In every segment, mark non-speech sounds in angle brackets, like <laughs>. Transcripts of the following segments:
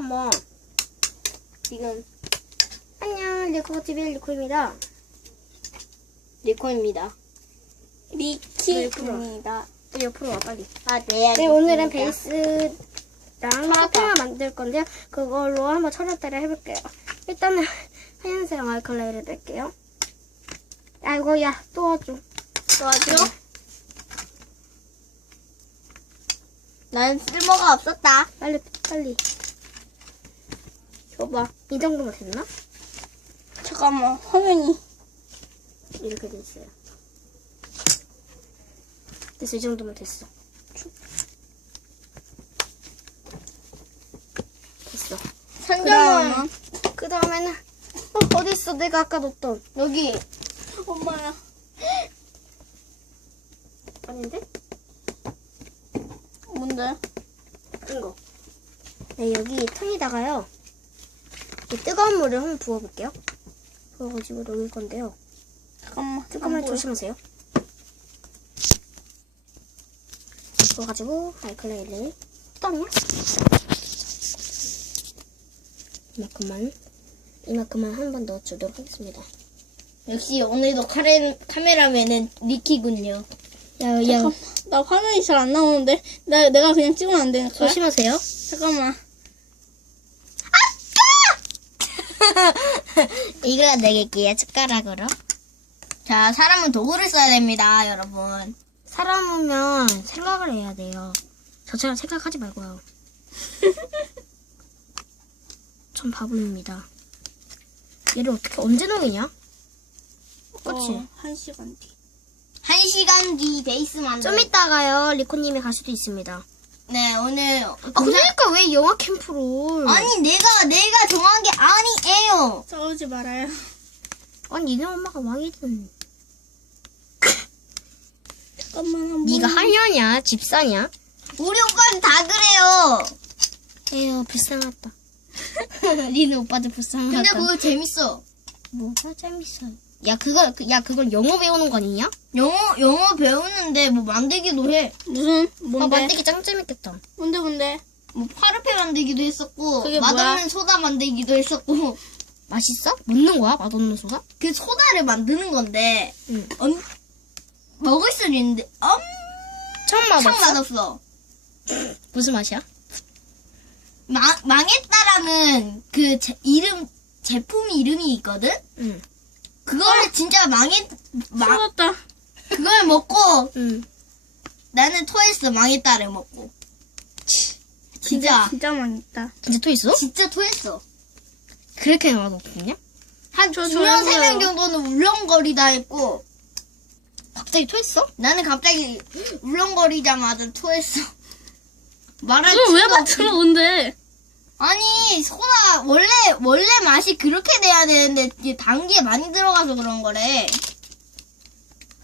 잠깐만. 지금 안녕 리코TV 리코입니다. 리코입니다. 리키입니다. 또 옆으로 와 빨리. 아, 네. 네 오늘은. 베이스랑 토핑을 만들 건데요. 그걸로 한번 촬영대를 해볼게요. 일단은 <laughs> 하얀색 아이컬레이를 뺄게요. 아이고 야 도와줘. 도와줘. 난 쓸모가 없었다. 빨리 빨리. 줘봐. 이 정도면 됐나? 잠깐만, 화면이. 이렇게 됐어요. 됐어 이 정도면 됐어. 됐어. 산자만. 그 다음에는 어, 어디 있어? 내가 아까 놓던 여기. 엄마야. 아닌데? 뭔데? 이거. 네 여기 통에다가요. 이 뜨거운 물을 한번 부어볼게요. 부어가지고 녹일 건데요. 잠깐만. 보여. 조심하세요. 부어가지고 아이클레이를 땅 이만큼만 이만큼만 한번 넣어주도록 하겠습니다. 역시 오늘도 카레, 카메라맨은 리키군요. 야 야 잠깐만. 나 화면이 잘 안 나오는데. 나, 내가 그냥 찍으면 안 거야? 조심하세요. 잠깐만. <laughs> 이거 내릴게요 숟가락으로. 자, 사람은 도구를 써야 됩니다, 여러분. 사람이면 생각을 해야 돼요. 저처럼 생각하지 말고요. <laughs> 전 바보입니다. 얘를 어떻게 언제 녹이냐? 그치? 어, 한 시간 뒤. 한 시간 뒤 베이스 만들. 좀 이따가요 리코님이 갈 수도 있습니다. 네, 오늘. 아 그러니까 왜 영화 캠프를? 아니, 내가, 내가 정한 게 아니에요. 싸우지 말아요. 아니 니네 엄마가 왕이든. 잠깐만, 한 번. 네가 하녀냐 집사냐? 우리 오빠는 다 그래요. 에휴 불쌍하다. <laughs> 니네 오빠들 불쌍하다. 근데 그거 재밌어. 뭐가 재밌어요? 야 그걸 그- 야 그걸 영어 배우는 거 아니냐? 영어, 영어 배우는데 뭐 만들기도 해. 무슨 아 뭔데? 만들기 짱 재밌겠다. 뭔데 뭔데? 뭐 파르페 만들기도 했었고, 그게 맛없는? 소다 만들기도 했었고, 맛있어? 먹는 거야? 맛없는 소다? 그 소다를 만드는 건데, 응. 엄, 먹을 수는 있는데, 엄청 처음 맛없어? 맛없어. 무슨 맛이야? 망, 망했다라는 그 제, 이름, 제품 이름이 있거든? 응. 그거를 진짜 망했, 망, 쏟았다. 그걸 먹고, 응. 나는 토했어, 망했다를 먹고. 진짜, 진짜 망했다. 진짜 또 있어? 진짜 토했어. 그렇게 맛없냐? 한 저 두 명, 세 명. 정도는 울렁거리다 했고, 갑자기 토했어? 나는 갑자기 울렁거리자마자 토했어. <laughs> 말할 그걸 왜 틈도 만들어 뭔데? 아니 소다 원래 원래 맛이 그렇게 돼야 되는데 이게 단게 많이 들어가서 그런 거래.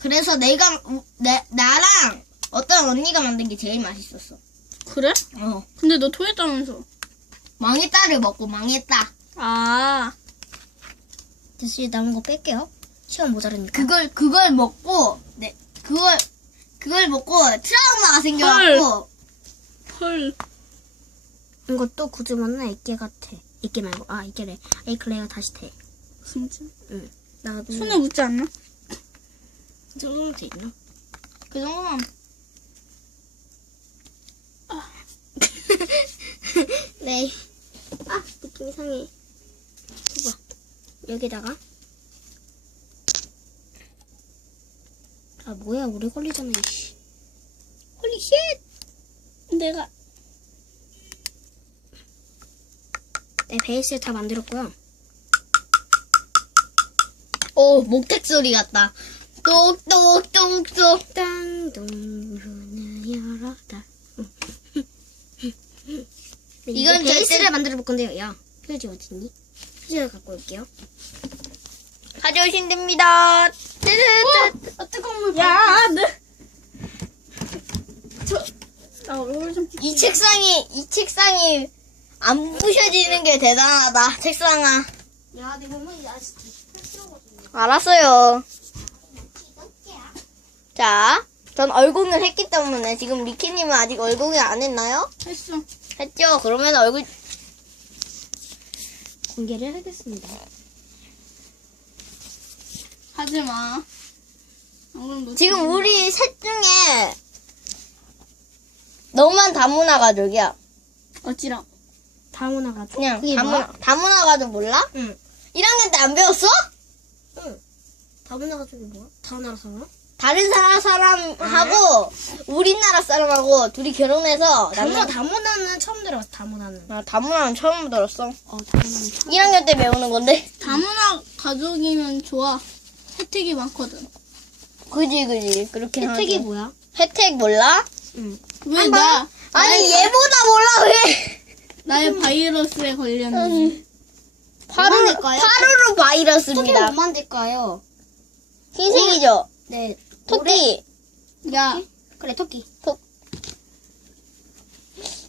그래서 내가 우- 내, 나랑 어떤 언니가 만든 게 제일 맛있었어. 그래? 어 근데 너 토했다면서? 망했다를 먹고 망했다. 아, 됐어 이제 남은 거 뺄게요. 시간 모자르니까. 그걸 그걸 먹고 네 그걸 그걸 먹고 트라우마가 생겨갖고 헐. 이것도 구즈먼나 애깨 같아. 애깨 말고 아 애깨래. 에이클레가 다시 돼. 진짜. 응. 나도 손에 묻지 않나? 정도 돼 있나? 그 정도만 <laughs> 네. 아 느낌 이상해. 봐봐. 여기다가 아 뭐야 오래 걸리잖아 이씨. 홀리 쉣. 내가 네 베이스를 다 만들었고요. 오 목택 소리 같다. 똑똑똑똑. 땅동 문을 열었다. <laughs> 네, 이건 베이스를 절대- 만들어 볼 건데요. 야, 표지 어딨니? 표지를 갖고 올게요. 가져오신답니다. 뜨뜨뜨. 아, 뜨거운 물. 야, 내. 저. 나 얼굴 좀. 이 책상이 이 책상이 안 부셔지는 게 대단하다. 책상아. 야, 내 몸은 아직. 알았어요. 자, 전 얼공을 했기 때문에 지금 리키님은 아직 얼공을 안 했나요? 했어. 했죠. 그러면 얼굴 공개를 하겠습니다. 하지 마. 안 그럼 너 지금. 우리 셋 중에 너만 다문화 가족이야. 어찌라. 다문화 가족. 그냥 그게 다문화, 뭐야? 다문화 가족 몰라? 응. 1학년 때 안 배웠어? 다문화 가족이 뭐야? 다문화 사람? 다른 나라 사람하고 우리나라 사람하고 둘이 결혼해서 다문화 남자 다문화는 처음 들어봤어. 다문화는. 아, 다문화는 처음 들었어. 어 다문화는 처음. 1학년 때 배우는 건데. 다문화 가족이면 좋아. 혜택이 많거든. 그지 그지 그렇긴 혜택이 하지. 뭐야? 혜택 몰라? 응. 왜 나, 아니 얘보다 몰라 왜? 나의 바이러스에 걸렸는지. 만들까요? 파루루 토끼를 바이러스입니다. 뭐 만들까요? 흰색이죠. 네. 토끼. 야, 그래 토끼.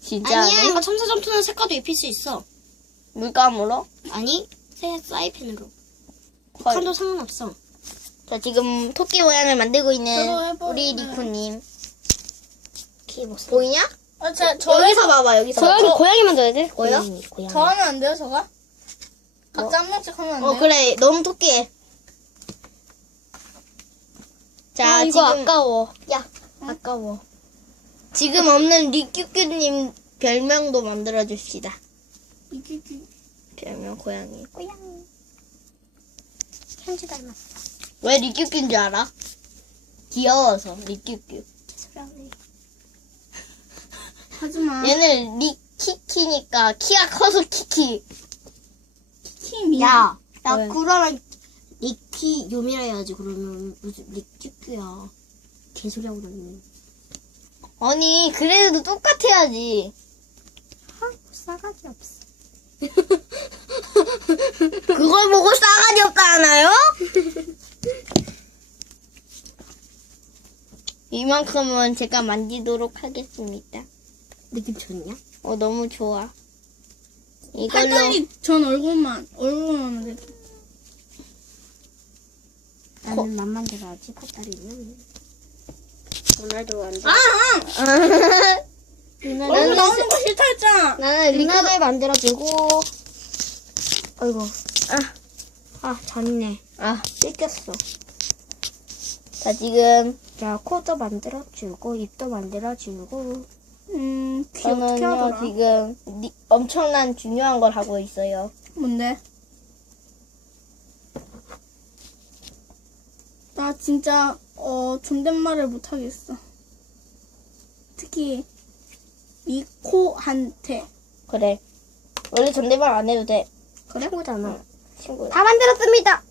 진짜 아니야 이거 첨사 점토는 색깔도 입힐 수 있어. 물감으로. 아니 새 사이펜으로. 헐. 칸도 상관없어. 자 지금 토끼 모양을 만들고 있는 저도. 우리 리코님. 보이냐? 아, 저, 여기서 봐봐 여기서. 고양이. 고양이 만들어야 돼. 고양이 고양이. 저 하면 안 돼요, 저가? 각자 한 명씩 하면 안 돼요? 어 그래 너무 토끼해. 자 아, 이거 지금 아까워. 야 아까워. 지금 없는 리큐큐님 별명도 만들어 줍시다. 이끼끼. 별명 고양이. 고양이. 현지 닮았어. 왜 리큐큐인 줄 알아? 귀여워서 리큐큐. 소라네. 하지 마. 얘는 리키키니까 키가 커서 키키. 키미. 야, 야 왜? 구라랑 리키 요미라 해야지 그러면 무슨 리큐큐야. 개소리하고 다니네. 아니 그래도 똑같아야지. 아, 싸가지 없어. <laughs> 그걸 보고 싸가지 없다 하나요? 이만큼은 제가 만지도록 하겠습니다. 느낌 좋냐? 어 너무 좋아. 이걸로 팔다리 전 얼굴만, 얼굴만 하면 돼. 나는 맘만 들어야지 팔다리는. 안 돼. 아, 아! <laughs> 누나를 얼굴 나오는 거 싫다 했잖아. 나는 리코 누나를 만들어주고. 아이고. 아, 아 잔인해. 아. 자 지금 자 코도 만들어주고 입도 만들어주고. 음, 귀엽게 저는요 하더라. 지금 리- 엄청난 중요한 걸 하고 있어요. 뭔데? 나 진짜 어 존댓말을 못 하겠어. 특히 미코한테 그래. 원래 존댓말 안 해도 돼. 그래? 친구잖아. 친구. 다 만들었습니다.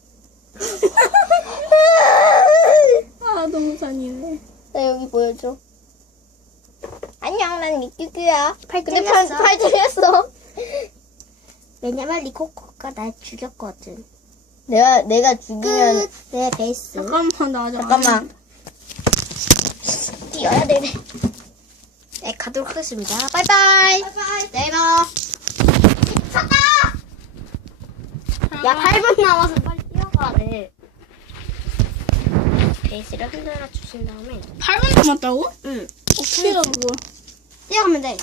<laughs> 아 너무 잔인해. 나 여기 보여줘. 리큐큐야. 팔 근데 팔, 잘렸어. 팔 들렸어. 왜냐면 리코코가 날 죽였거든. 내가, 내가 죽이면, 끝. 내 베이스. 잠깐만 나 아직 안 잠깐만. 뛰어야 되네. 네, 가도록 하겠습니다. 바이바이. 바이바이. 내일 봐. 야, 8분 남아서 빨리 뛰어가야 돼. 베이스를 흔들어 주신 다음에 8분 남았다고? 응. 어떻게 가 그거? 뛰어가면 돼.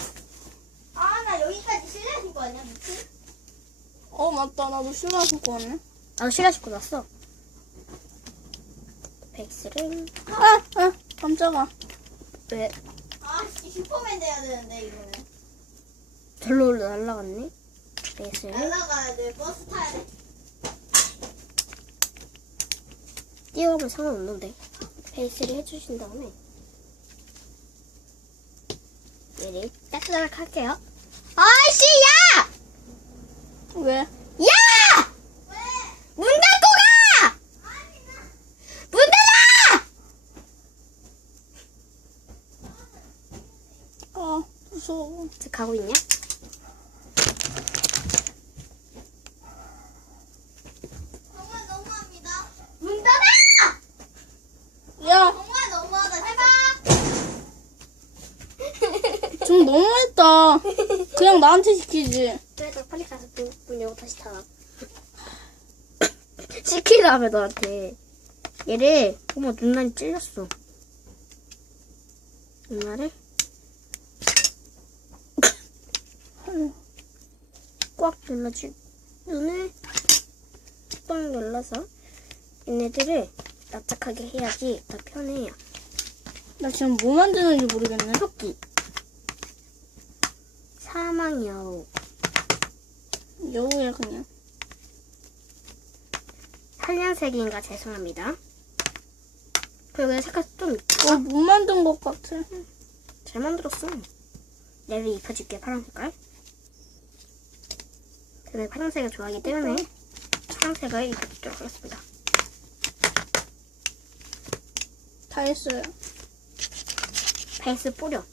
아, 나 여기까지 실내 신고 아니야, 미친? 어 맞다 나도 신발 신고 왔네. 나도 실내 신고 났어. 베이스를 아, 아 깜짝아. 왜 아, 씨, 슈퍼맨 돼야 되는데, 이거는. 절로 날라갔니? 베이스를 날라가야 돼, 버스 타야 돼. 뛰어가면 상관없는데 베이스를 해주신 다음에 얘를 따뜻하게 할게요. 아이씨, 야! 왜? 야! 문 닫고 가! 문 닫아! 아 무서워. 지금 가고 있냐? 정말 너무합니다. 문 닫아! 야, 정말 너무하다. 해봐. 좀 너무했다. 그냥 나한테 시키지. 그래도 빨리 가서 문, 문 열고 다시 닫아. <laughs> 시키라며 너한테. 얘를 어머 눈날이 찔렸어. 눈날을 <laughs> 꽉 눌러주. 눈을 뻥 눌러서 얘네들을 납작하게 해야지 더 편해요. 나 지금 뭐 만드는지 모르겠네. 토끼. 사망 여우. 여우야 그냥. 한량색인가 죄송합니다. 그리고 색깔 좀 있고. 어, 못 만든 것 같아. 잘 만들었어. 내가 입혀줄게 파란 색깔. 저는 파란색을 좋아하기 때문에 파란색을 입혀주도록 하겠습니다. 다 했어요. 베이스 뿌려.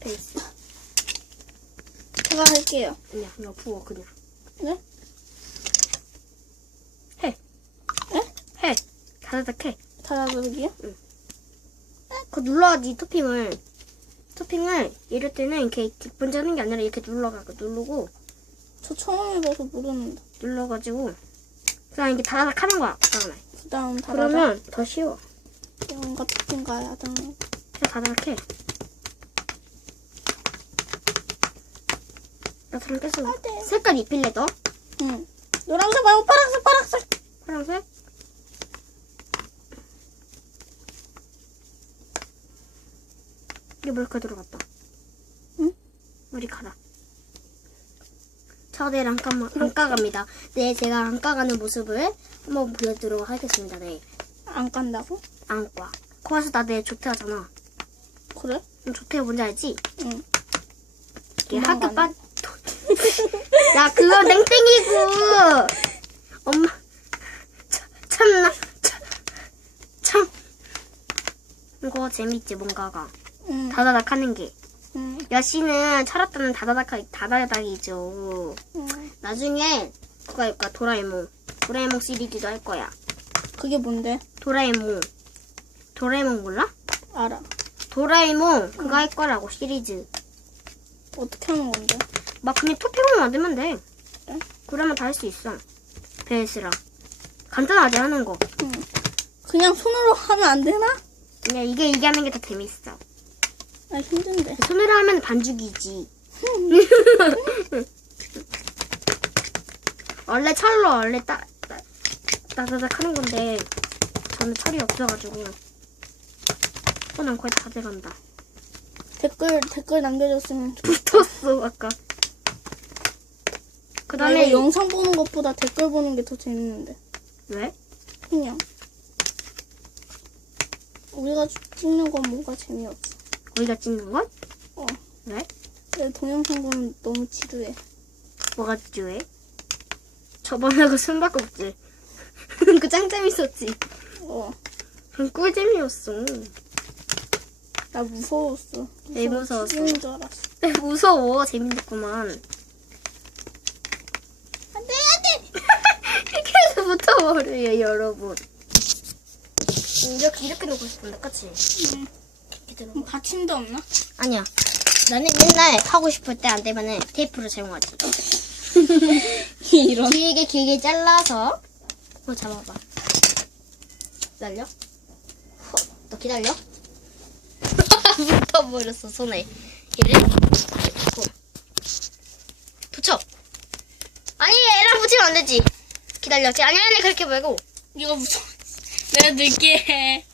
베이스. 제가 할게요. 그냥 이거 부어 그냥. 네? 해. 네? 해. 다다닥 해. 달아드리기요? 그 눌러야지 토핑을. 토핑을 이럴 때는 이렇게 먼저 하는 게 아니라 이렇게 눌러가고 누르고 저 처음 해봐서 모르는데. 눌러가지고 그냥 이게 다다닥 하는 거야. 그다음에. 그 다음 달아서 그러면 더 쉬워. 뭔가 토핑 가야 당 그냥 다다닥 해. 나 그럼 계속 안 돼. 색깔 입힐래 너? 응. 노란색 말고 파란색, 파란색. 파란색? 이게 머리카락 들어갔다. 응? 머리카락. 저 내일 안, 까, 안 까갑니다. 네, 제가 안 까가는 모습을 한번 보여드리도록 하겠습니다. 네. 안 깐다고? 안 까. 거기서 나 내일 조퇴하잖아. 그래? 그럼 조퇴가 뭔지 알지? 응. 이게 학교. 빠. 야, 그거 땡땡이고. 엄마. 참, 참나. 참. 참. 이거 재밌지, 뭔가가. 응. 다다닥 하는 게. 응. 여씨는 철없다는 다다닥, 다다닥이죠. 응. 나중에 그거 할 거야, 도라에몽. 도라에몽 시리즈도 할 거야. 그게 뭔데? 도라에몽. 도라에몽 몰라? 알아. 도라에몽 그거 할 거라고, 시리즈. 어떻게 하는 건데? 막 그냥 토핑만 만들면 돼. 그래? 그러면 다 할 수 있어. 베이스랑. 간단하게 하는 거. 응. 그냥 손으로 하면 안 되나? 그냥 이게 이게 하는 게 더 재밌어. 나 힘든데. 손으로 하면 반죽이지. 원래 철로 원래 따, 따, 따다닥 하는 건데 저는 철이 없어가지고 손은 거의 다 돼간다. 댓글, 댓글 남겨줬으면 좋 붙었어 아까. 그나 이거 다음에 영상 보는 것보다 댓글 보는 게 더 재밌는데. 왜? 그냥. 우리가 찍는 건 뭔가 재미없어. 우리가 찍는 건? 어. 왜? 내 동영상 보면 너무 지루해. 뭐가 좋해? 저번에 <laughs> 그 숨바꼭질. 그 짱 재밌었지. 어. 그 꿀잼이었어. 나 무서웠어. 왜 무서워 무서웠어? 죽는 줄 알았어. 네, 무서워. 재밌었구만. 안 돼, 안 돼! 이렇게 해서 붙어 버려요, 여러분. 이렇게, 이렇게 놓고 싶은데, 그치? 응. 이렇게 들어. 그럼 받침대 없나? 아니야. 나는 맨날 하고 싶을 때 안 되면은 테이프를 사용하지. 이런. 길게 길게 잘라서 어 잡아봐. 기다려. 호, 너 기다려. <laughs> 붙어버렸어 손에. 얘를 붙여. 아니 얘랑 붙이면 안 되지. 기다려. 아니 아니 그렇게 말고. 이거 무서워. <laughs> 내가 늦게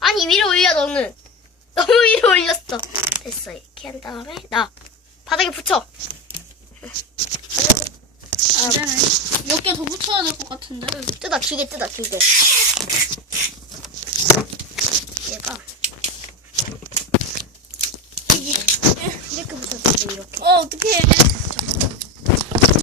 아니 위로 올려 너는. <laughs> 너무 위로 올렸어. 됐어 이렇게 한 다음에 나 바닥에 붙여. 안 되네. 몇 개 더 붙여야 될 것 같은데. 뜯어 길게 뜯어 길게 얘가 이렇게 붙여줘 이렇게 어, 어떡해.